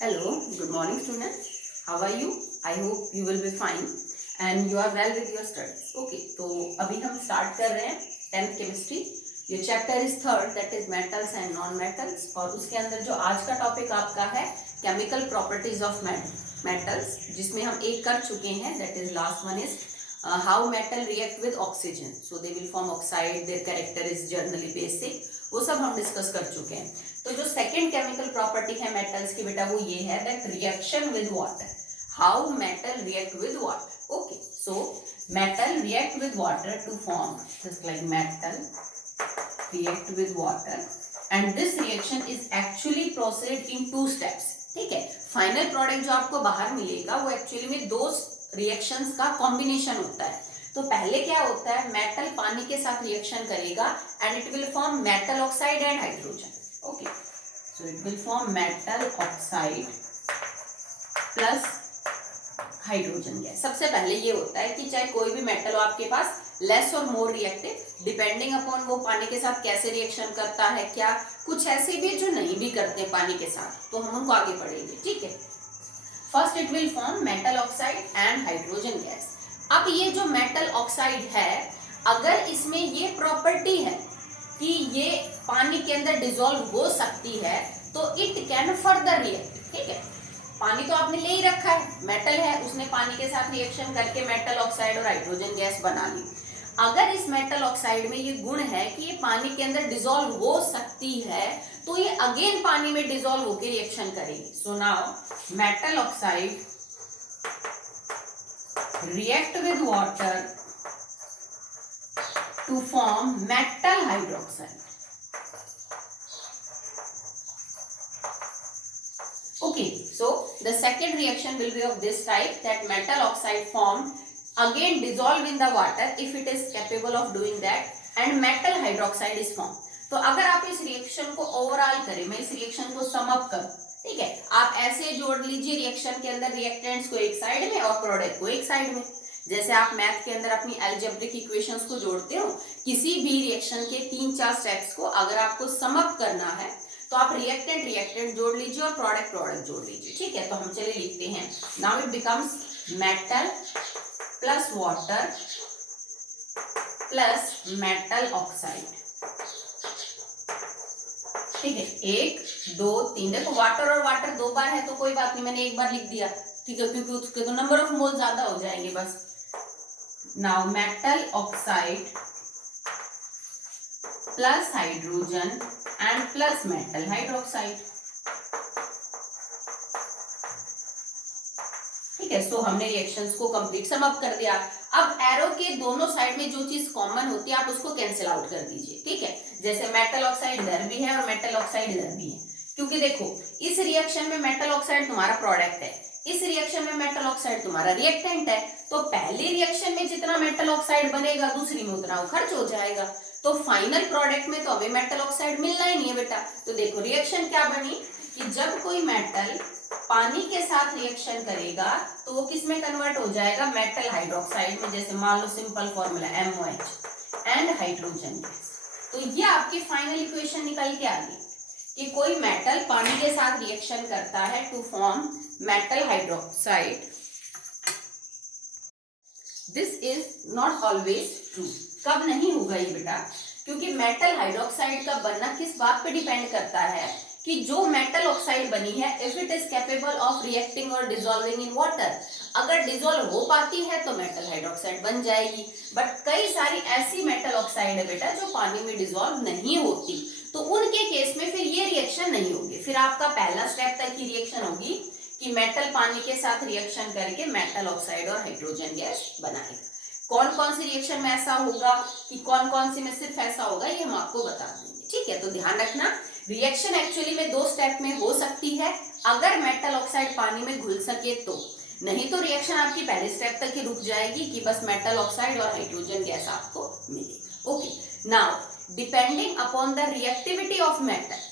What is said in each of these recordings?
Hello, good morning students. How are you? I hope you will be fine and you are well with your studies. Okay, तो अभी हम start कर रहे हैं 10th chemistry. ये chapter is third that is metals and non metals और उसके अंदर जो आज का टॉपिक आपका है केमिकल प्रॉपर्टीज ऑफ मेटल्स, जिसमें हम एक कर चुके हैं that is last one is how metal react with oxygen. So they will form oxide, their character is generally basic, वो सब हम डिस्कस कर चुके हैं. तो जो सेकेंड केमिकल प्रॉपर्टी है मेटल्स की बेटा वो ये है that reaction with water. How metal react with water. Okay, so metal react with water to form just like metal react with water and this reaction is actually proceed in 2 steps. ठीक है, final product जो आपको बाहर मिलेगा वो actually में 2 reactions का combination होता है. तो पहले क्या होता है, मेटल पानी के साथ रिएक्शन करेगा and it will form metal oxide and hydrogen. Okay, so it will form metal oxide plus hydrogen gas. सबसे पहले ये होता है कि चाहे कोई भी मेटल हो आपके पास, लेस और मोर रिएक्टिव डिपेंडिंग अपॉन वो पानी के साथ कैसे रिएक्शन करता है. क्या कुछ ऐसे भी जो नहीं भी करते पानी के साथ, तो हम उनको आगे पढ़ेंगे. ठीक है, first it will form metal oxide and hydrogen gas. अब ये जो मेटल ऑक्साइड है, अगर इसमें ये प्रॉपर्टी है कि ये पानी के अंदर डिसॉल्व हो सकती है तो इट कैन फर्दर रिएक्ट. ठीक है, पानी तो आपने ले ही रखा है, मेटल है, उसने पानी के साथ रिएक्शन करके मेटल ऑक्साइड और हाइड्रोजन गैस बना ली. अगर इस मेटल ऑक्साइड में ये गुण है कि ये पानी के अंदर डिसॉल्व हो सकती है तो ये अगेन पानी में डिसॉल्व होकर रिएक्शन करेगी. So now metal oxide react with water to form metal hydroxide. Okay, so the second reaction will be of this type that metal oxide form again dissolve in the water if it is capable of doing that and metal hydroxide is formed. तो अगर आप इस reaction को overall करें, मैं इस reaction को sum up करूं, ठीक है, आप ऐसे जोड़ लीजिए रिएक्शन के अंदर रिएक्टेंट्स को एक साइड में और प्रोडक्ट को एक साइड में. जैसे आप मैथ के अंदर अपनी अलजेब्रिक इक्वेशंस को जोड़ते हो, किसी भी रिएक्शन के 3-4 स्टेप्स को अगर आपको सम अप करना है तो आप रिएक्टेंट जोड़ लीजिए और प्रोडक्ट जोड़ लीजिए. ठीक है, तो हम चलिए लिखते हैं. Now it becomes metal plus water plus metal oxide. ठीक है, 1 2 3. देखो वाटर और वाटर 2 बार है तो कोई बात नहीं, मैंने एक बार लिख दिया. ठीक है, क्योंकि उसके तो नंबर ऑफ मोल ज्यादा हो जाएंगे बस. Now metal oxide plus hydrogen and plus metal hydroxide. ठीक है, सो हमने रिएक्शंस को कंप्लीट सम अप कर दिया. अब एरो के दोनों साइड में जो चीज कॉमन होती है आप उसको कैंसिल आउट कर दीजिए. ठीक है, जैसे मेटल ऑक्साइड इधर भी है और मेटल ऑक्साइड इधर भी है, क्योंकि देखो इस रिएक्शन में मेटल ऑक्साइड तुम्हारा प्रोडक्ट है, इस रिएक्शन में मेटल ऑक्साइड तुम्हारा रिएक्टेंट है. तो पहली रिएक्शन में जितना मेटल ऑक्साइड बनेगा दूसरी में उतना खर्च हो जाएगा. तो फाइनल प्रोडक्ट में तो हमें मेटल ऑक्साइड मिलना ही नहीं है बेटा. तो देखो रिएक्शन क्या बनी कि जब कोई मेटल पानी के साथ रिएक्शन करेगा तो वो किस में कन्वर्ट हो जाएगा, मेटल हाइड्रोक्साइड में. जैसे मान लो simple formula MOH and hydrogen gas. तो ये आपकी फाइनल इक्वेशन निकल के आ गई कि कोई मेटल पानी के साथ रिएक्शन करता है to form metal hydroxide. This is not always true. कब नहीं होगा ये बेटा, क्योंकि मेटल हाइड्रोक्साइड का बनना किस बात पे डिपेंड करता है कि जो मेटल ऑक्साइड बनी है if it is capable of reacting और डिसॉल्विंग इन वाटर, अगर डिसॉल्व हो पाती है तो मेटल हाइड्रोक्साइड बन जाएगी. बट कई सारी ऐसी मेटल ऑक्साइड है बेटा जो पानी में डिसॉल्व नहीं होती, तो उनके केस में फिर ये रिएक्शन नहीं होगी. फिर आपका पहला स्टेप तक की रिएक्शन होगी कि मेटल पानी के साथ रिएक्शन करके मेटल ऑक्साइड और हाइड्रोजन गैस बनाएगा. कौन कौन सी रिएक्शन में ऐसा होगा कि कौन कौन सी में सिर्फ ऐसा होगा, ये हम आपको बता देंगे. ठीक है, तो ध्यान रखना रिएक्शन एक्चुअली में 2 स्टेप में हो सकती है अगर मेटल ऑक्साइड पानी में घुल सके तो, नहीं तो रिएक्शन आपकी पहले स्टेप तक ही रुक जाएगी कि बस मेटल ऑक्साइड और हाइड्रोजन गैस आपको मिलेगा. Okay, now depending upon the reactivity of metal,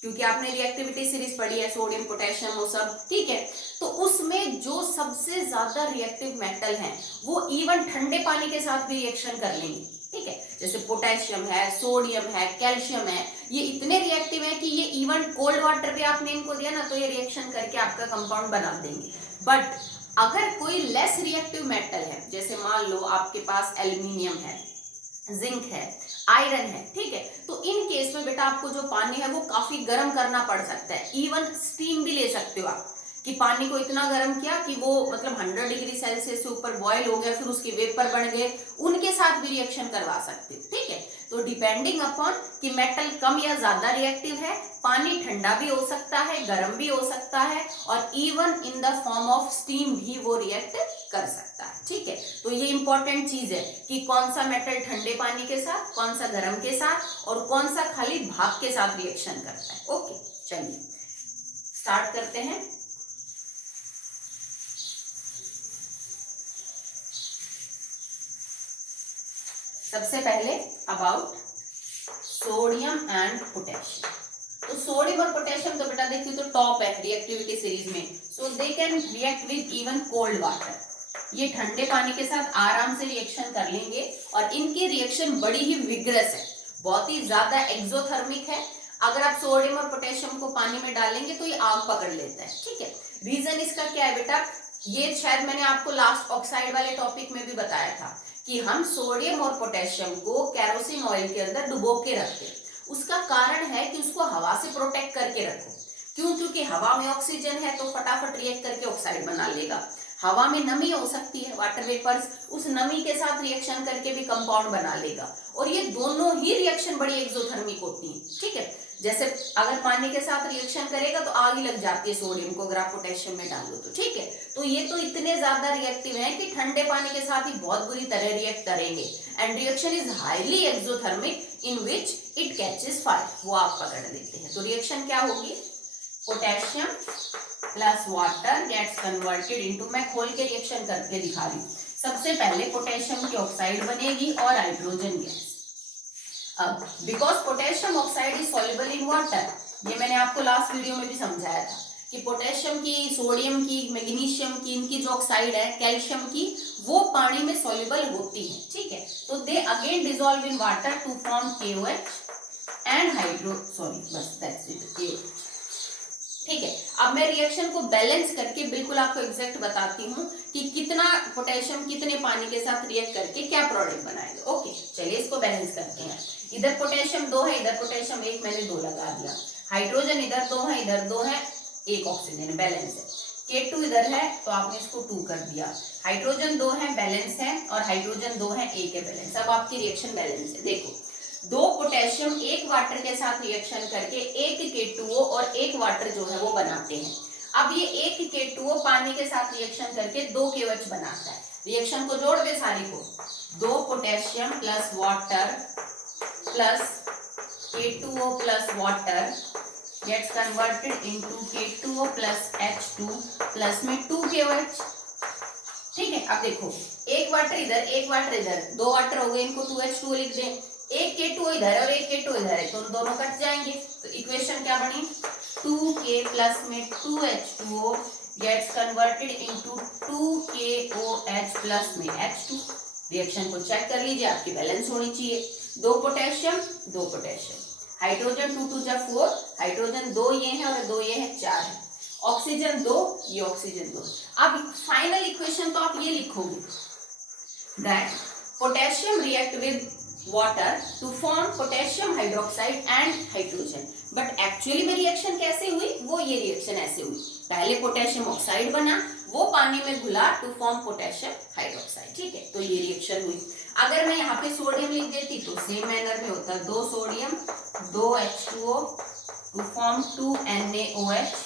क्योंकि आपने रिएक्टिविटी सीरीज पढ़ी है, सोडियम पोटेशियम वो सब, ठीक है, तो उसमें जो सबसे ज्यादा रिएक्टिव मेटल हैं वो इवन ठंडे पानी के साथ भी रिएक्शन कर लेंगे. ठीक है, जैसे पोटेशियम है, सोडियम है, कैल्शियम है, ये इतने रिएक्टिव है कि ये इवन कोल्ड वाटर पे आपने इनको दिया ना तो ये रिएक्शन करके आपका कंपाउंड बना देंगे। बट अगर कोई लेस रिएक्टिव मेटल है, जैसे मान लो आपके पास एल्यूमिनियम है, जिंक है, आयरन है, ठीक है, तो इन केस में बेटा आपको जो पानी है वो काफी गर्म करना पड़ सकता है। इवन स्टीम भी ले सकते हो आप, कि पानी को इतना गर्म किया कि वो मतलब 100 डिग्री सेल्सियस से ऊपर बॉयल हो गया, फिर उसके वेपर बन गए, उनके साथ भी रिएक्शन करवा सकते हो, ठीक है। तो डिपेंडिंग अपॉन कि मेटल कम या ज्यादा रिएक्टिव है, पानी ठंडा भी हो सकता है, गर्म भी हो सकता है, और even in the form of steam भी वो रिएक्ट कर सकता है, ठीक है। तो ये इंपॉर्टेंट चीज है कि कौन सा मेटल ठंडे पानी के साथ, कौन सा गर्म के साथ, और कौन सा खाली भाप के साथ रिएक्शन करता है। ओके, चलिए स्टार्ट करते हैं। सबसे पहले अबाउट सोडियम एंड पोटेशियम। तो सोडियम और पोटेशियम तो बेटा देखिए तो टॉप है रिएक्टिविटी सीरीज में, so they can react with even cold water. ये ठंडे पानी के साथ आराम से रिएक्शन कर लेंगे, और इनकी रिएक्शन बड़ी ही विग्रस है, बहुत ही ज्यादा एक्सोथर्मिक है। अगर आप सोडियम और पोटेशियम को पानी में डालेंगे तो ये आग पकड़ लेता है, ठीक है। रीजन इसका क्या है बेटा, ये शायद मैंने आपको लास्ट ऑक्साइड वाले टॉपिक में भी बताया था कि हम सोडियम और पोटेशियम को केरोसिन ऑयल के अंदर डुबो के रखते हैं। उसका कारण है कि उसको हवा से प्रोटेक्ट करके रखो। क्यों? क्योंकि हवा में ऑक्सीजन है तो फटाफट रिएक्ट करके ऑक्साइड बना लेगा। हवा में नमी हो सकती है, वाटर वेपर्स, उस नमी के साथ रिएक्शन करके भी कंपाउंड बना लेगा, और ये दोनों ही रिएक्शन बड़ी एक्सोथर्मिक होती है, ठीक है। जैसे अगर पानी के साथ रिएक्शन करेगा तो आग ही लग जाती है सोडियम को, अगर आप पोटेशियम में डालो तो, ठीक है। तो ये तो इतने ज्यादा रिएक्टिव हैं कि ठंडे पानी के साथ ही बहुत बुरी तरह रिएक्ट करेंगे, and reaction is highly exothermic in which it catches fire, वो आग पकड़ लेते हैं। तो रिएक्शन क्या होगी, potassium plus water gets converted into, मैं खोल के रिएक्शन करके दिखा रही हूँ। सबसे पहले पोटेशियम की ऑक्साइड बनेगी और हाइड्रोजन गैस। अब because potassium oxide is soluble in water, ये मैंने आपको लास्ट वीडियो में भी समझाया था कि पोटेशियम की, सोडियम की, मैग्नीशियम की, इनकी जो ऑक्साइड है, कैल्शियम की, वो पानी में सॉल्युबल होती है, ठीक है। तो they again dissolve in water to form KOH and hydro, sorry बस दैट्स इट, KOH, ठीक है। अब मैं रिएक्शन को बैलेंस करके बिल्कुल आपको एग्जैक्ट बताती हूँ कि कितना पोटेशियम कितने पानी के साथ रिएक्ट करके क्या प्रोडक्ट बनाएगा। ओके, चलिए इसको बैलेंस करते हैं। इधर पोटेशियम 2 है, इधर पोटेशियम 1, मैंने 2 लगा दिया। हाइड्रोजन इधर 2 है, इधर 2 है, 1 ऑक्सीजन, बैलेंस है। K2 इधर है तो आपने इसको 2 कर दिया। हाइड्रोजन 2 है, बैलेंस है, और हाइड्रोजन 2 है, 1 है, बैलेंस। अब आपकी रिएक्शन बैलेंस है। देखो, 2 पोटेशियम 1 वाटर के साथ रिएक्शन करके 1 K2O और 1 वाटर जो है वो बनाते हैं। अब ये 1 K2O पानी के साथ रिएक्शन करके 2 KOH बनाता है। रिएक्शन को जोड़ दे सारी को, 2 potassium plus water plus K2O plus water gets converted into K2O plus H2 plus में 2 KOH, ठीक है। अब देखो, 1 वाटर इधर, 1 वाटर इधर, 2 वाटर हो गए, इनको 2H2O लिख दें। 1 K2O इधर है और 1 K2O इधर है, तो दोनों कट जाएंगे। तो इक्वेशन क्या बनी, 2K प्लस में 2H2O gets converted into 2KOH plus में H2। रिएक्शन को चेक कर लीजिए, आपकी बैलेंस होनी चाहिए। 2 पोटेशियम 2 पोटेशियम, हाइड्रोजन 2 2 4, हाइड्रोजन 2 ये है और 2 ये है, 4 है। ऑक्सीजन 2, ये ऑक्सीजन 2। अब फाइनल इक्वेशन तो आप ये लिखोगे that potassium react with water to form potassium hydroxide and hydrogen. But actually में रिएक्शन कैसे हुई, वो ये रिएक्शन ऐसे हुई, पहले पोटेशियम ऑक्साइड बना, वो पानी में घुला टू फॉर्म पोटेशियम हाइड्रोक्साइड, ठीक है। तो ये रिएक्शन हुई। अगर मैं यहाँ पे सोडियम लिख देती तो सेम मैनर में होता, 2 sodium 2 H2O to form 2 NaOH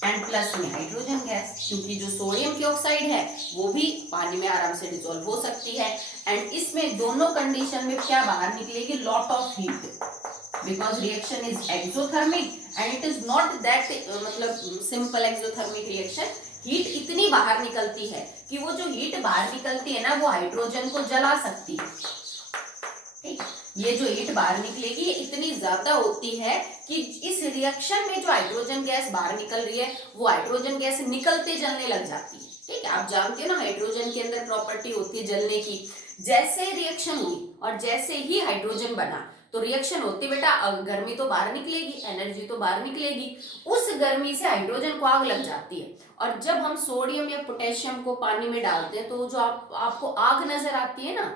and plus में हाइड्रोजन गैस, क्योंकि जो सोडियम की ऑक्साइड है वो भी पानी में आराम से डिसॉल्व हो सकती है, एंड इसमें दोनों कंडीशन में क्या बाहर निकलेगी, lot of heat, because reaction is exothermic and it is not that मतलब सिंपल एक्सोथर्मिक रिएक्शन। हीट इतनी बाहर निकलती है कि वो जो हीट बाहर निकलती है ना, वो हाइड्रोजन को जला सकती है, ठीक। ये जो हीट बाहर निकलेगी ये इतनी ज्यादा होती है कि इस रिएक्शन में जो हाइड्रोजन गैस बाहर निकल रही है वो हाइड्रोजन गैस निकलते जलने लग जाती है, ठीक है। आप जानते हो ना हाइड्रोजन के अंदर प्रॉपर्टी होती है जलने की। जैसे रिएक्शन हुई और जैसे ही हाइड्रोजन बना तो रिएक्शन होती बेटा गर्मी तो बाहर निकलेगी, एनर्जी तो बाहर निकलेगी, उस गर्मी से हाइड्रोजन को आग लग जाती है। और जब हम सोडियम या पोटेशियम को पानी में डालते हैं तो जो आपको आग नजर आती है ना,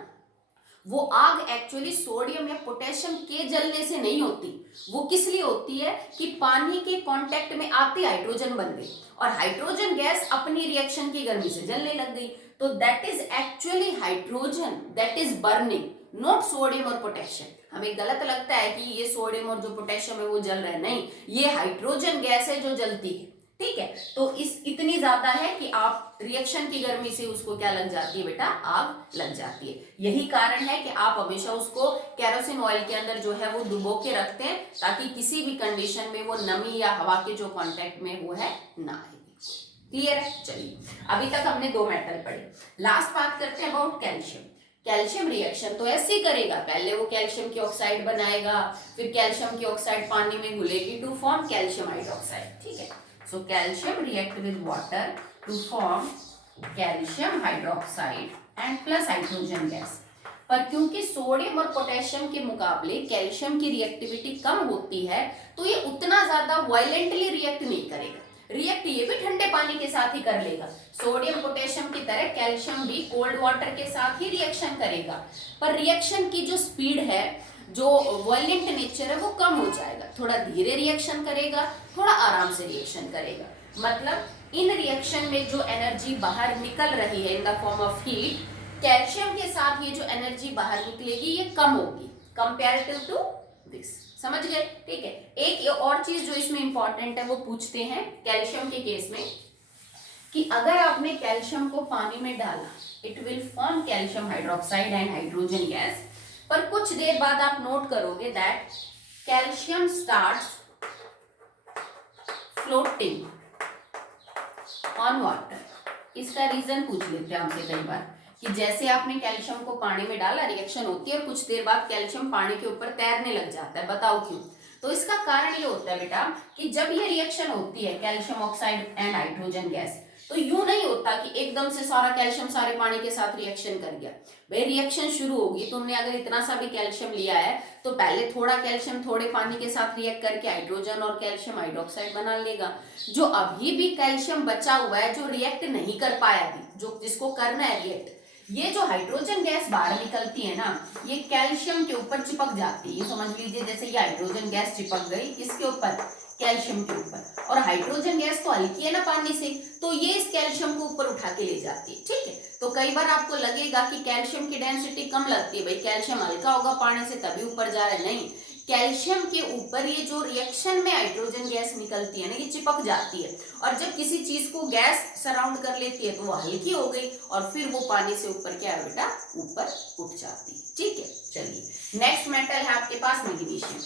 वो आग एक्चुअली सोडियम या पोटेशियम के जलने से नहीं होती, वो किस लिए होती है कि पानी के कांटेक्ट में आते हाइड्रोजन बन गई और हाइड्रोजन गैस अपनी रिएक्शन की गर्मी से जलने लग गई। तो that is actually hydrogen that is burning, not sodium और पोटेशियम। हमें गलत लगता है कि ये सोडियम और जो पोटेशियम है वो जल रहे हैं, नहीं, ये हाइड्रोजन गैस है जो जलती है। ठीक है, तो इस इतनी ज्यादा है कि आप रिएक्शन की गर्मी से उसको क्या लग जाती है बेटा, आग लग जाती है। यही कारण है कि आप हमेशा उसको केरोसिन ऑयल के अंदर जो है वो डुबो के रखते हैं ताकि किसी भी कंडीशन में वो नमी या हवा के जो कांटेक्ट में वो है ना आएगी। क्लियर है? चलिए, अभी तक हमने 2 मेटल पढ़े। लास्ट बात करते हैं अबाउट कैल्शियम। कैल्शियम रिएक्शन तो ऐसे ही करेगा, पहले वो कैल्शियम की ऑक्साइड बनाएगा, फिर कैल्शियम की ऑक्साइड पानी में घुलेगी टू फॉर्म कैल्शियम हाइड्रोक्साइड। ठीक है, so calcium react with water to form calcium hydroxide and plus hydrogen gas। पर क्योंकि सोडियम और पोटेशियम के मुकाबले कैल्शियम की रिएक्टिविटी कम होती है तो ये उतना ज्यादा वायलेंटली रिएक्ट नहीं करेगा। रिएक्ट ये भी ठंडे पानी के साथ ही कर लेगा, सोडियम पोटेशियम की तरह कैल्शियम भी कोल्ड वाटर के साथ ही रिएक्शन करेगा, पर रिएक्शन की जो स्पीड है, जो वायलेंट नेचर है वो कम हो जाएगा, थोड़ा धीरे रिएक्शन करेगा, थोड़ा आराम से रिएक्शन करेगा। मतलब इन रिएक्शन में जो एनर्जी बाहर निकल रही है in the form of heat, calcium के साथ ये जो एनर्जी बाहर निकलेगी ये कम होगी कंपैरेटिव टू दिस। समझ गए? ठीक है, एक और चीज जो इसमें इंपॉर्टेंट है वो पूछते हैं कैल्शियम के केस में कि अगर आपने कैल्शियम को पानी में डाला, it will form calcium hydroxide and hydrogen gas, पर कुछ देर बाद आप नोट करोगे that calcium starts floating on water. इसका रीजन पूछ लेते हैं हमसे कई बार कि जैसे आपने कैल्शियम को पानी में डाला, रिएक्शन होती है और कुछ देर बाद कैल्शियम पानी के ऊपर तैरने लग जाता है, बताओ क्यों? तो इसका कारण ये होता है बेटा कि जब ये रिएक्शन होती है calcium oxide and hydrogen gas, तो यूं नहीं होता कि एकदम से सारा कैल्शियम सारे पानी के साथ रिएक्शन कर गया। भाई रिएक्शन शुरू होगी, तुमने अगर इतना सा भी कैल्शियम लिया है तो पहले थोड़ा कैल्शियम थोड़े पानी के साथ रिएक्ट करके हाइड्रोजन और कैल्शियम हाइड्रोक्साइड बना लेगा। जो अभी भी कैल्शियम बचा हुआ है जो रिएक्ट नहीं कर पाया अभी, जो जिसको करना है रिएक्ट, ये जो हाइड्रोजन गैस बाहर निकलती है ना, ये कैल्शियम के ऊपर चिपक जाती है। ये समझ लीजिए जैसे ये हाइड्रोजन गैस चिपक गई इसके ऊपर, कैल्शियम के ऊपर, और हाइड्रोजन गैस तो हल्की है ना पानी से, तो ये इस कैल्शियम को ऊपर उठा के ले जाती है। ठीक है, तो कई बार आपको लगेगा कि कैल्शियम की डेंसिटी कम लगती है, भाई कैल्शियम हल्का होगा पानी से तभी ऊपर जा रहा है, नहीं, कैल्शियम के ऊपर ये जो रिएक्शन में हाइड्रोजन गैस निकलती है ना, ये चिपक जाती है, और जब किसी चीज को गैस सराउंड कर लेती है तो वो हल्की हो गई और फिर वो पानी से ऊपर क्या है बेटा, ऊपर उठ जाती है। ठीक है, चलिए नेक्स्ट मेटल है आपके पास मैग्नीशियम।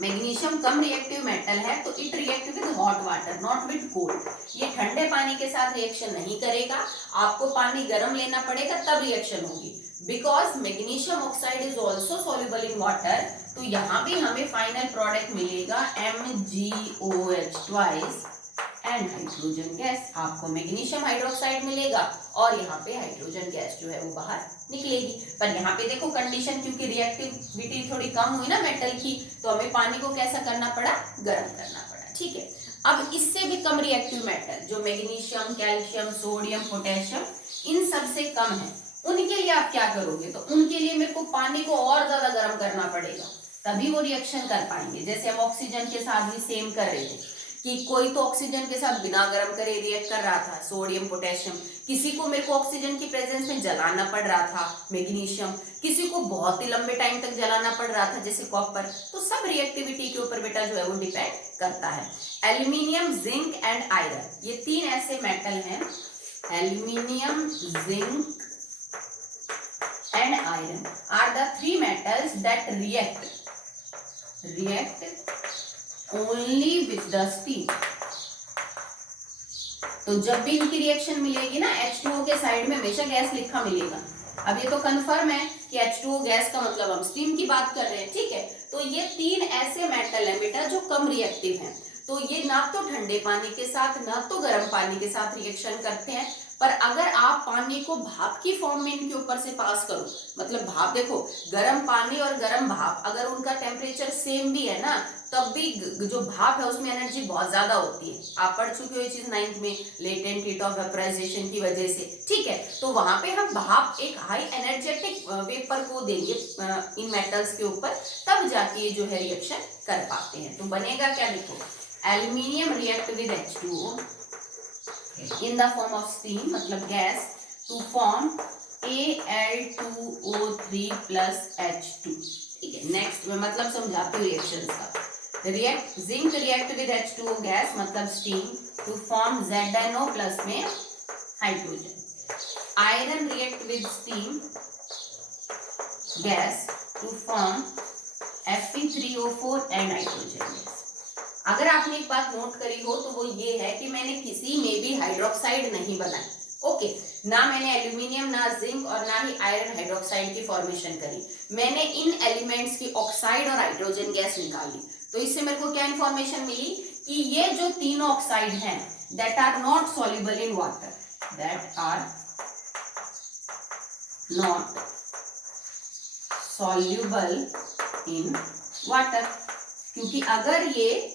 मैग्नीशियम कम रिएक्टिव मेटल है, तो it react with hot water not with cold. ये ठंडे पानी के साथ रिएक्शन नहीं करेगा, आपको पानी गर्म लेना पड़ेगा तब रिएक्शन होगी। Because magnesium oxide is also soluble in water, तो यहाँ भी हमें फाइनल प्रोडक्ट मिलेगा MgOH twice and hydrogen gas. आपको मैग्नीशियम हाइड्रोक्साइड मिलेगा और यहाँ पे हाइड्रोजन गैस जो है वो बाहर निकलेगी। पर यहाँ पे देखो कंडीशन, क्योंकि रिएक्टिविटी थोड़ी कम हुई ना मेटल की, तो हमें पानी को कैसा करना पड़ा, गर्म करना पड़ा। ठीक है, अब इससे भी कम रिएक्टिव मेटल जो मैग्नीशियम, कैल्शियम, सोडियम, पोटेशियम इन सब से कम है, उनके लिए आप क्या करोगे, तो उनके लिए मेरे को पानी को और ज्यादा गर्म करना पड़ेगा तभी वो रिएक्शन कर पाएंगे। जैसे हम ऑक्सीजन के साथ भी सेम कर रहे थे कि कोई तो ऑक्सीजन के साथ बिना गर्म करे रिएक्ट कर रहा था, सोडियम पोटेशियम, किसी को मेरे को ऑक्सीजन की प्रेजेंस में जलाना पड़ रहा था, मैग्नीशियम, किसी को बहुत ही लंबे टाइम तक जलाना पड़ रहा था जैसे कॉपर। तो सब रिएक्टिविटी के ऊपर बेटा जो है वो डिपेंड करता है। एल्यूमिनियम, जिंक एंड आयरन, ये 3 ऐसे मेटल हैं, aluminium, zinc and iron are the 3 metals that react only with the steam। तो जब भी इनकी रिएक्शन मिलेगी ना, H2O के साइड में हमेशा गैस लिखा मिलेगा। अब ये तो कंफर्म है कि H2O गैस का मतलब हम स्टीम की बात कर रहे हैं। ठीक है, तो ये 3 ऐसे मेटल हैं बेटा जो कम रिएक्टिव हैं, तो ये ना तो ठंडे पानी के साथ ना तो गर्म पानी के साथ रिएक्शन करते हैं, पर अगर आप पानी को भाप की फॉर्म में इनके ऊपर से पास करो, मतलब भाप, देखो गर्म पानी और गर्म भाप अगर उनका टेम्परेचर सेम भी है ना, तब भी जो भाप है उसमें एनर्जी बहुत ज्यादा होती है। आप पढ़ चुके हो ये चीज 9th में, लेटेंट हीट ऑफ वेपराइजेशन की वजह से, ठीक है। तो वहां पे हम भाप एक हाई एनर्जेटिक वेपर को देंगे इन मेटल्स के ऊपर, तब जाके ये जो है रिएक्शन कर पाते हैं। तो बनेगा क्या, देखो aluminium react with H2O in the form of steam, मतलब gas, to form Al2O3 plus H2, ठीक है। नेक्स्ट मैं मतलब समझाती हूँ रिएक्शन का। React zinc react with H2O gas मतलब steam to form ZnO plus में hydrogen. Iron react with steam gas to form Fe3O4 and hydrogen. अगर आपने एक बात नोट करी हो तो वो ये है कि मैंने किसी में भी हाइड्रोक्साइड नहीं बनाई, ओके। ना मैंने एल्यूमिनियम, ना जिंक और ना ही आयरन हाइड्रोक्साइड की फॉर्मेशन करी। मैंने इन एलिमेंट्स की ऑक्साइड और हाइड्रोजन गैस निकाली। तो इससे मेरे को क्या इंफॉर्मेशन मिली कि ये जो तीनों ऑक्साइड हैं that are not soluble in water, that are not soluble in water. क्योंकि अगर ये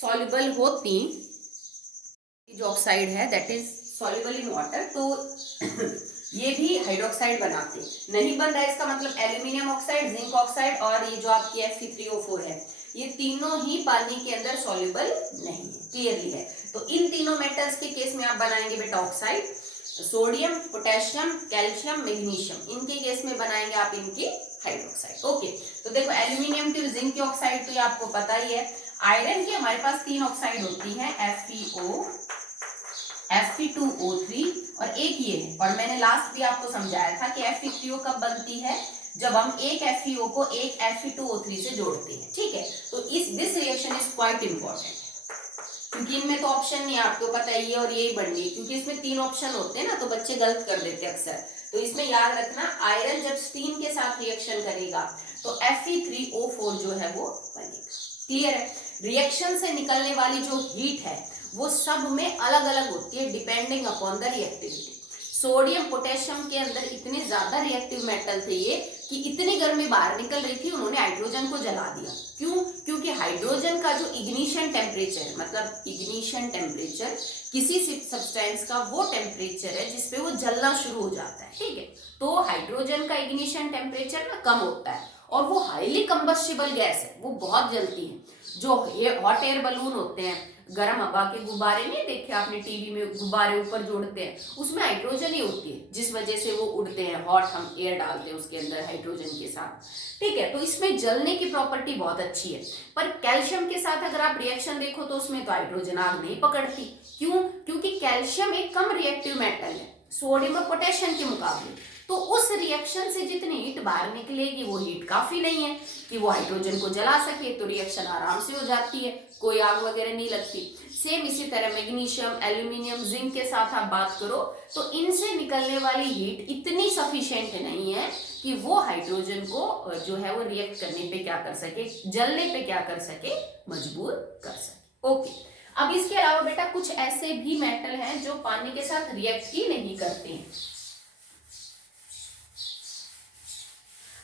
सॉल्युबल होती, जो ऑक्साइड है that is soluble in water, तो ये भी हाइड्रोक्साइड बनाते। नहीं बन रहा है इसका मतलब एल्यूमिनियम ऑक्साइड, जिंक ऑक्साइड और ये जो आपकी Fe3O4 है, ये तीनों ही पानी के अंदर सॉल्युबल नहीं है, क्लियरली है। तो इन तीनों मेटल्स के केस में आप बनाएंगे बेटा oxide, sodium, potassium, calcium, magnesium, इनके केस में बनाएंगे आप इनकी हाइड्रोक्साइड, ओके। तो देखो एल्यूमिनियम की, जिंक की ऑक्साइड तो ये आपको पता ही है। आयरन की हमारे पास 3 ऑक्साइड होती हैं, FeO, Fe2O3 और एक ये है। और मैंने लास्ट भी आपको समझाया था कि Fe3O कब बनती है, जब हम एक FeO को एक Fe2O3 से जोड़ते हैं, ठीक है। तो this reaction is quite important, क्योंकि इनमें तो ऑप्शन नहीं है, आपको पता है ये और ये ही बननी है, क्योंकि इसमें 3 ऑप्शन होते हैं ना, तो बच्चे गलत कर देते हैं अक्सर। तो इसमें याद रखना, आयरन जब स्टीम के साथ रिएक्शन करेगा तो Fe3O4 जो है वो बनेगा, क्लियर है। रिएक्शन से निकलने वाली जो हीट है वो सब में अलग अलग होती है depending upon the reactivity. Sodium, potassium के अंदर इतने ज्यादा रिएक्टिव मेटल थे ये कि इतनी गर्मी बाहर निकल रही थी, उन्होंने हाइड्रोजन को जला दिया। क्यों? क्योंकि हाइड्रोजन का जो इग्निशन टेम्परेचर, मतलब इग्निशन टेम्परेचर किसी सब्सटेंस का वो टेम्परेचर है जिसपे वो जलना शुरू हो जाता है, ठीक है। तो हाइड्रोजन का इग्निशन टेम्परेचर ना कम होता है और वो हाईली कंबस्टिबल गैस है, वो बहुत जलती है। जो हॉट एयर बलून होते हैं, गर्म हवा के गुब्बारे नहीं देखे आपने टीवी में, गुब्बारे ऊपर जोड़ते हैं, उसमें हाइड्रोजन ही होती है, जिस वजह से वो उड़ते हैं। हॉट हम एयर डालते हैं उसके अंदर हाइड्रोजन के साथ, ठीक है। तो इसमें जलने की प्रॉपर्टी बहुत अच्छी है। पर कैल्शियम के साथ अगर आप रिएक्शन देखो तो उसमें तो हाइड्रोजन आग नहीं पकड़ती। क्यों? क्योंकि कैल्शियम एक कम रिएक्टिव मेटल है सोडियम और पोटेशियम के मुकाबले। तो उस रिएक्शन से जितनी हीट बाहर निकलेगी वो हीट काफी नहीं है कि वो हाइड्रोजन को जला सके, तो रिएक्शन आराम से हो जाती है, कोई आग वगैरह नहीं लगती। सेम इसी तरह मैग्नीशियम, एल्यूमिनियम, जिंक के साथ आप बात करो तो इनसे निकलने वाली हीट इतनी सफिशिएंट नहीं है कि वो हाइड्रोजन को जो है वो रिएक्ट करने पे क्या कर सके, जलने पे क्या कर सके, मजबूर कर सके, ओके। अब इसके अलावा बेटा कुछ ऐसे भी मेटल हैं जो पानी के साथ रिएक्ट ही नहीं करते हैं।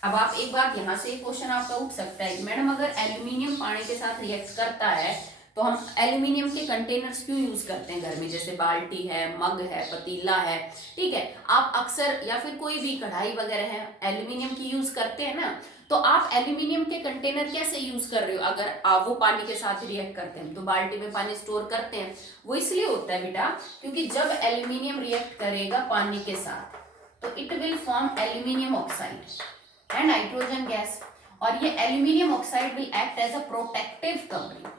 अब आप एक बार यहाँ से क्वेश्चन आपका उठ सकता है कि मैडम अगर एल्यूमिनियम पानी के साथ रिएक्ट करता है तो हम एल्यूमिनियम के कंटेनर्स क्यों यूज करते हैं घर में, जैसे बाल्टी है, मग है, पतीला है, ठीक है। आप अक्सर या फिर कोई भी कढ़ाई वगैरह है एल्यूमिनियम की यूज करते हैं ना, तो आप एल्यूमिनियम के कंटेनर कैसे यूज कर रहे हो? अगर आप वो पानी के साथ रिएक्ट करते हैं तो बाल्टी में पानी स्टोर करते हैं, वो इसलिए होता है बेटा क्योंकि जब एल्यूमिनियम रिएक्ट करेगा पानी के साथ तो it will form aluminium oxide and hydrogen gas, और ये aluminium oxide will act as a protective covering.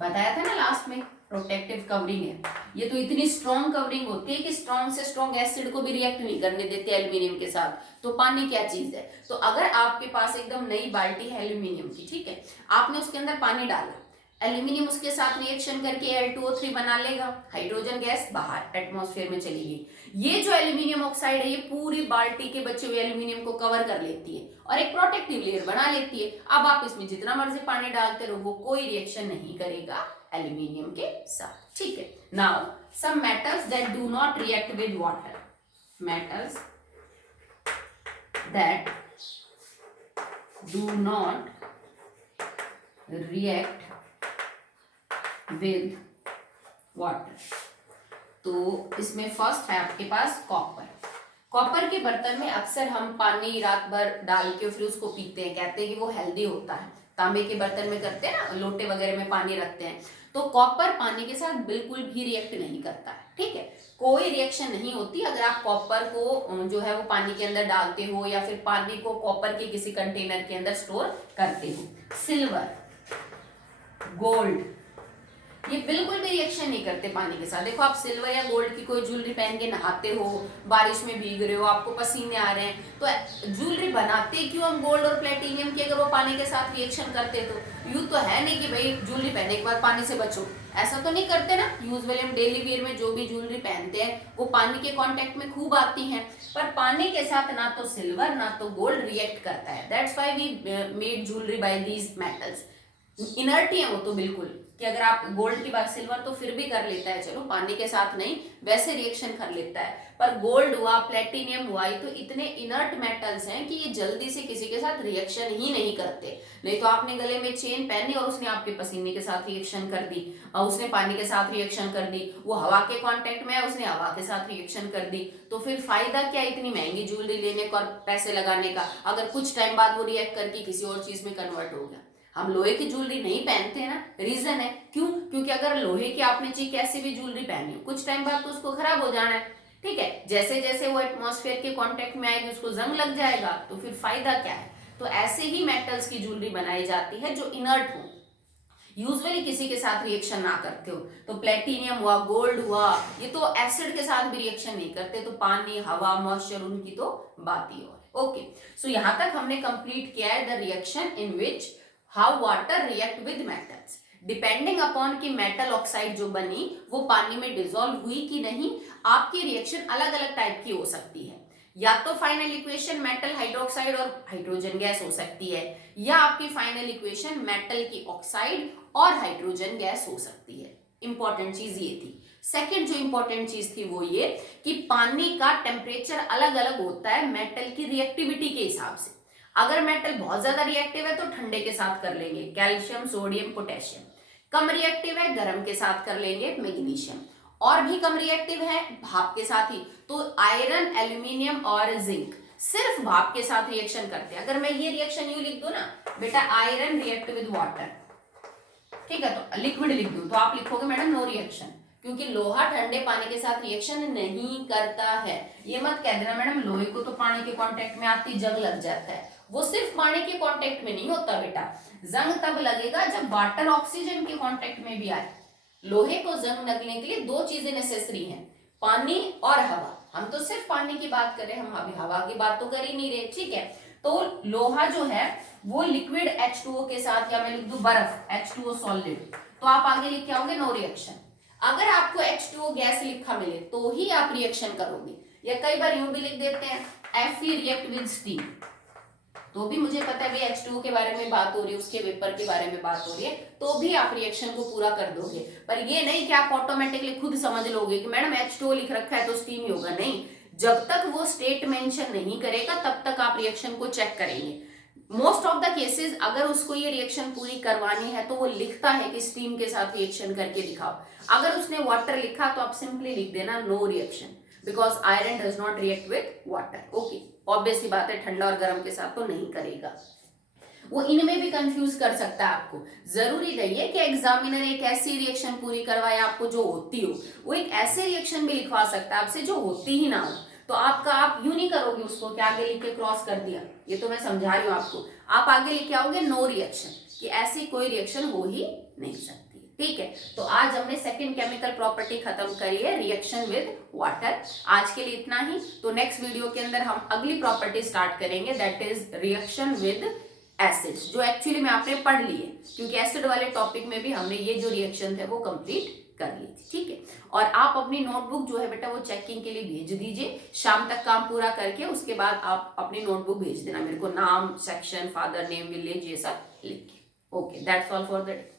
बताया था ना लास्ट में, प्रोटेक्टिव कवरिंग है ये। तो इतनी स्ट्रॉन्ग कवरिंग होती है कि स्ट्रॉन्ग से स्ट्रॉन्ग एसिड को भी रिएक्ट नहीं करने देते एल्यूमिनियम के साथ। तो पानी क्या चीज है? तो अगर आपके पास एकदम नई बाल्टी है एल्यूमिनियम की, ठीक है, आपने उसके अंदर पानी डाला, एल्यूमिनियम उसके साथ रिएक्शन करके Al2O3 बना लेगा, हाइड्रोजन गैस बाहर एटमॉस्फेयर में चलेगी। ये जो एल्यूमिनियम ऑक्साइड है ये पूरी बाल्टी के बचे हुए एल्यूमिनियम को कवर कर लेती है और एक प्रोटेक्टिव लेयर बना लेती है। अब आप इसमें जितना मर्जी पानी डालते रहो वो कोई रिएक्शन नहीं करेगा एल्यूमिनियम के साथ, ठीक है। Now some metals that do not react with water, metals that do not react with water. तो इसमें फर्स्ट है आपके पास कॉपर। कॉपर के बर्तन में अक्सर हम पानी रात भर डाल के फिर उसको पीते हैं, कहते हैं कि वो हेल्दी होता है। तांबे के बर्तन में करते हैं ना, लोटे वगैरह में पानी रखते हैं, तो कॉपर पानी के साथ बिल्कुल भी रिएक्ट नहीं करता है, ठीक है। कोई रिएक्शन नहीं होती अगर आप कॉपर को जो है वो पानी के अंदर डालते हो या फिर पानी को कॉपर के किसी कंटेनर के अंदर स्टोर करते हो। सिल्वर, गोल्ड, ये बिल्कुल भी रिएक्शन नहीं करते पानी के साथ। देखो आप सिल्वर या गोल्ड की कोई ज्वेलरी पहन के नहाते हो, बारिश में भीग रहे हो, आपको पसीने आ रहे हैं, तो ज्वेलरी बनाते क्यों हम गोल्ड और प्लेटिनियम की, अगर वो पानी के साथ रिएक्शन करते तो। यूं तो है नहीं कि भाई ज्वेलरी पहनने के बाद पानी से बचो, ऐसा तो नहीं करते ना। यूजुअली हम डेली वेयर में जो भी ज्वेलरी पहनते हैं वो पानी के कॉन्टेक्ट में खूब आती है, पर पानी के साथ ना तो सिल्वर ना तो गोल्ड रिएक्ट करता है। That's why we made jewellery by these metals. Inert ही है वो तो बिल्कुल, कि अगर आप गोल्ड की बात, सिल्वर तो फिर भी कर लेता है, चलो पानी के साथ नहीं वैसे रिएक्शन कर लेता है, पर गोल्ड हुआ, प्लेटिनियम हुआ, ये तो इतने इनर्ट मेटल्स हैं कि ये जल्दी से किसी के साथ रिएक्शन ही नहीं करते। नहीं तो आपने गले में चेन पहनी और उसने आपके पसीने के साथ रिएक्शन कर दी, और उसने पानी के साथ रिएक्शन कर दी, वो हवा के कांटेक्ट में है, उसने हवा के साथ रिएक्शन कर दी, तो फिर फायदा क्या इतनी महंगी ज्वेलरी लेने का और पैसे लगाने का, अगर कुछ टाइम बाद वो रिएक्ट करके किसी और चीज में कन्वर्ट हो गया। हम लोहे की ज्वेलरी नहीं पहनते हैं ना, रीजन है क्यों, क्योंकि अगर लोहे की आपने चीज कैसी भी ज्वेलरी पहनी हो, कुछ टाइम बाद तो उसको खराब हो जाना है, ठीक है। जैसे जैसे वो एटमॉस्फेयर के कांटेक्ट में आएगी उसको जंग लग जाएगा, तो फिर फायदा क्या है। तो ऐसे ही मेटल्स की ज्वेलरी बनाई जाती है जो इनर्ट हो, यूजुअली किसी के साथ रिएक्शन ना करते हो। तो प्लेटिनियम हुआ, गोल्ड हुआ, ये तो एसिड के साथ भी रिएक्शन नहीं करते, तो पानी, हवा, मॉइस्चर, उनकी तो बात ही और है। ओके, सो यहां तक हमने कंप्लीट किया है the reaction in which how water react with metals. Depending upon कि मेटल ऑक्साइड जो बनी वो पानी में डिसॉल्व हुई कि नहीं, आपकी रिएक्शन अलग अलग टाइप की हो सकती है। या तो फाइनल इक्वेशन मेटल हाइड्रोक्साइड और हाइड्रोजन गैस हो सकती है, या आपकी फाइनल इक्वेशन मेटल की ऑक्साइड और हाइड्रोजन गैस हो सकती है। इंपॉर्टेंट चीज ये थी। सेकेंड जो इंपॉर्टेंट चीज थी वो ये कि पानी का टेम्परेचर अलग अलग होता है मेटल की रिएक्टिविटी के हिसाब से। अगर मेटल बहुत ज्यादा रिएक्टिव है तो ठंडे के साथ कर लेंगे, कैल्शियम, सोडियम, पोटेशियम। कम रिएक्टिव है, गर्म के साथ कर लेंगे, मैग्नीशियम। और भी कम रिएक्टिव है, भाप के साथ ही, तो आयरन, एल्यूमिनियम और जिंक सिर्फ भाप के साथ रिएक्शन करते हैं। अगर मैं ये रिएक्शन यूं लिख दूं ना बेटा, आयरन रिएक्ट विद वाटर, ठीक है, तो लिक्विड लिख दूं तो आप लिखोगे मैडम नो रिएक्शन, क्योंकि लोहा ठंडे पानी के साथ रिएक्शन नहीं करता है। ये मत कह देना मैडम लोहे को तो पानी के कांटेक्ट में आती जंग लग जाता है, वो सिर्फ पानी के कांटेक्ट में नहीं होता बेटा, जंग तब लगेगा जब वाटर ऑक्सीजन के कांटेक्ट में भी आए। लोहे को जंग लगने के लिए दो चीजें नेसेसरी हैं, पानी और हवा। हम तो सिर्फ पानी की बात कर रहे हैं, हम अभी हवा की बात तो कर ही नहीं रहे, ठीक है। तो लोहा जो है वो लिक्विड H2O के साथ, या मैं लिख दूं बर्फ H2O सॉलिड, तो आप आगे लिख के आओगे नो रिएक्शन। अगर आपको H2O गैस लिखा मिले तो ही आप रिएक्शन करोगे, या कई बार यूं भी लिख देते हैं Fe रिएक्ट विद स्टीम, तो भी मुझे पता है भाई H2O के बारे में बात हो रही है, उसके वेपर के बारे में बात हो रही है, तो भी आप रिएक्शन को पूरा कर दोगे। पर ये नहीं कि आप ऑटोमेटिकली खुद समझ लोगे कि मैडम H2O लिख रखा है तो स्टीम ही होगा, नहीं। जब तक वो स्टेट मेंशन नहीं करेगा तब तक आप रिएक्शन को चेक करेंगे। मोस्ट ऑफ द केसेस अगर उसको ये रिएक्शन पूरी करवानी है तो वो लिखता है कि स्टीम के साथ रिएक्शन करके दिखाओ। अगर उसने वाटर लिखा तो आप सिंपली लिख देना no reaction, because iron does not react with water. Okay, obvious सी बात है, ठंडा और गर्म के साथ तो नहीं करेगा। वो इनमें भी कंफ्यूज कर सकता है आपको। जरूरी नहीं है कि एग्जामिनर एक ऐसी रिएक्शन पूरी करवाए आपको जो होती हो, वो एक ऐसे रिएक्शन भी लिखवा सकता है आपसे जो होती ही ना हो। तो आप यूं नहीं करोगे उसको कि आगे लिख के क्रॉस कर दिया, ये तो मैं समझा रही हूँ आपको। आप आगे लिख के आओगे नो रिएक्शन, कि ऐसी कोई रिएक्शन हो ही नहीं सकती, ठीक है। तो आज हमने सेकंड केमिकल प्रॉपर्टी खत्म करी है, रिएक्शन विद वाटर। आज के लिए इतना ही। तो नेक्स्ट वीडियो के अंदर हम अगली प्रॉपर्टी स्टार्ट करेंगे, that is reaction with acids, जो एक्चुअली में आपने पढ़ लिए, क्योंकि एसिड वाले टॉपिक में भी हमने ये जो रिएक्शन थे वो कंप्लीट कर ली थी, ठीक है। और आप अपनी नोटबुक जो है बेटा वो चेकिंग के लिए भेज दीजिए, शाम तक काम पूरा करके उसके बाद आप अपनी नोटबुक भेज देना मेरे को, नाम, सेक्शन, फादर नेम, विलेज, ये सब लिख के। Okay, that's all for the day.